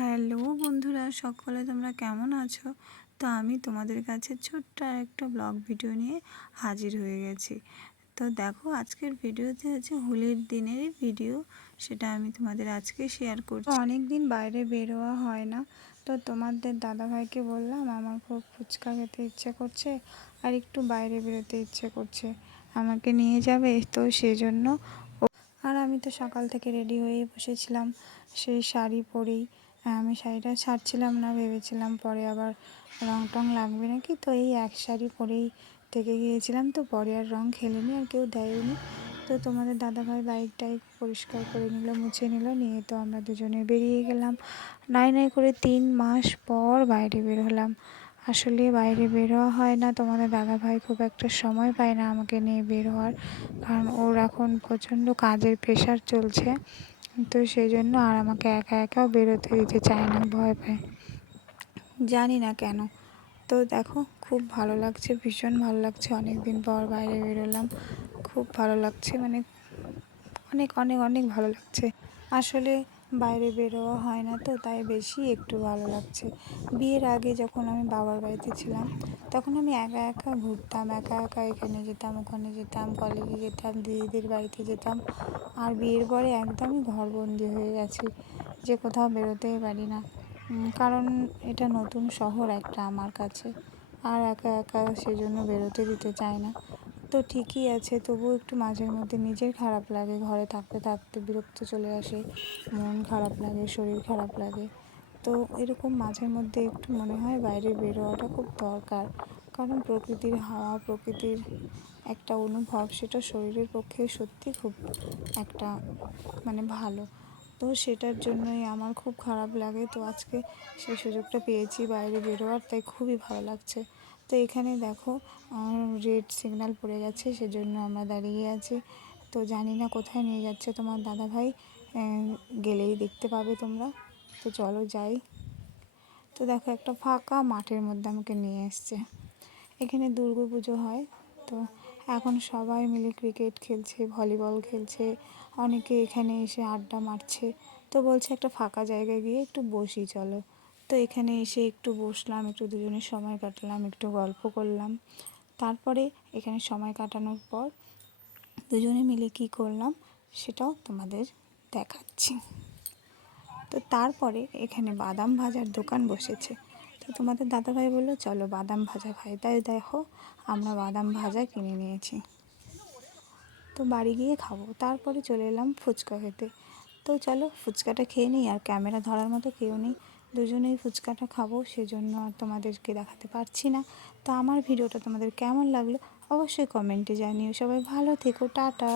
Hello বন্ধুরা, সকলে তোমরা কেমন আছো? তো আমি তোমাদের কাছে ছোট্ট একটা ব্লগ ভিডিও নিয়ে হাজির হয়ে গেছি। তো দেখো, আজকের ভিডিওতে হচ্ছে হোলির দিনেরই ভিডিও, সেটা আমি তোমাদের আজকে শেয়ার করছি। অনেক দিন বাইরে বেরোয়া হয় না, তো তোমাদের দাদাভাইকে বললাম আমার খুব ফুচকা খেতে ইচ্ছে করছে আর একটু বাইরে বেরোতে ইচ্ছে করছে, আমাকে নিয়ে যাবে? তো সেজন্য আর আমি তো সকাল থেকে রেডি হয়েই বসেছিলাম সেই শাড়ি পরেই। আমি শাড়িটা ছাড়ছিলাম না, ভেবেছিলাম পরে আবার রং টং লাগবে নাকি, তো এই এক শাড়ি পরেই থেকে গিয়েছিলাম। তো পরে আর রং খেলেনি, আর কেউ দেয়নি। তো তোমাদের দাদাভাই বাইকটাই পরিষ্কার করে নিল, মুছে নিল, নিয়ে তো আমরা দুজনে বেরিয়ে গেলাম। নাই নাই করে 3 মাস পর বাইরে বের হলাম। আসলে বাইরে বের হওয়া হয় না, তোমাদের দাদাভাই খুব একটা সময় পায় না আমাকে নিয়ে বের হওয়ার, কারণ ওর এখন প্রচণ্ড কাজের প্রেশার চলছে। তো সেই জন্য আর আমাকে একা একাও বেরোতে দিতে চায় না, ভয় পায়, জানি না কেন। তো দেখো, খুব ভালো লাগছে, ভীষণ ভালো লাগছে, অনেক দিন পর বাইরে বেরোলাম, খুব ভালো লাগছে, মানে অনেক অনেক অনেক ভালো লাগছে। আসলে বাইরে বেরোয়া হয় না, তো তাই বেশি একটু ভালো লাগছে। বিয়ের আগে যখন আমি বাবার বাড়িতে ছিলাম, তখন আমি একা একা ঘুরতাম, একা একা এখানে যেতাম, ওখানে যেতাম, কলেজে যেতাম, দিদিদের বাড়িতে যেতাম। আর বিয়ের পরে একদমই ঘরবন্দি হয়ে গেছি, যে কোথাও বেরোতেই পারি না, কারণ এটা নতুন শহর একটা আমার কাছে, আর একা একা সেজন্য বেরোতে দিতে চায় না। তো ঠিকই আছে, তবুও একটু মাঝের মধ্যে নিজের খারাপ লাগে, ঘরে থাকতে থাকতে বিরক্ত চলে আসে, মন খারাপ লাগে, শরীর খারাপ লাগে। তো এরকম মাঝের মধ্যে একটু মনে হয় বাইরে বেরোয়াটা খুব দরকার, কারণ প্রকৃতির হাওয়া, প্রকৃতির একটা অনুভব, সেটা শরীরের পক্ষে সত্যি খুব একটা মানে ভালো। তো সেটার জন্যই আমার খুব খারাপ লাগে। তো আজকে সেই সুযোগটা পেয়েছি বাইরে বেরোয়ার, তাই খুবই ভালো লাগছে। তো এখানে দেখো, রেড সিগন্যাল পড়ে গেছে, সেজন্য আমরা দাঁড়িয়ে আছি। তো জানি না কোথায় নিয়ে যাচ্ছে তোমার দাদাভাই, গেলেই দেখতে পাবে তোমরা। তো চলো যাই। তো দেখো, একটা ফাঁকা মাঠের মধ্যে আমাকে নিয়ে এসছে। এখানে দুর্গাপুজো হয়, তো এখন সবাই মিলে ক্রিকেট খেলছে, ভলিবল খেলছে, অনেকে এখানে এসে আড্ডা মারছে। তো বলছে একটা ফাঁকা জায়গায় গিয়ে একটু বসি চলো। তো এখানে এসে একটু বসলাম, একটু দুজনে সময় কাটালাম, একটু গল্প করলাম। তারপরে এখানে সময় কাটানোর পর দুজনে মিলে কী করলাম সেটাও তোমাদের দেখাচ্ছি। তো তারপরে এখানে বাদাম ভাজার দোকান বসেছে। তো তোমাদের দাদাভাই বললো চলো বাদাম ভাজা খাই, তাই দেখো আমরা বাদাম ভাজা কিনে নিয়েছি, তো বাড়ি গিয়ে খাবো। তারপরে চলে এলাম ফুচকা খেতে। তো চলো ফুচকাটা খেয়ে নিই, আর ক্যামেরা ধরার মতো কেউ নেই, দুজনেই ফুচকাটা খাবো, সেজন্য আর তোমাদেরকে দেখাতে পারছি না। তো আমার ভিডিওটা তোমাদের কেমন লাগলো অবশ্যই কমেন্টে জানিও। সবাই ভালো থেকো, টাটা।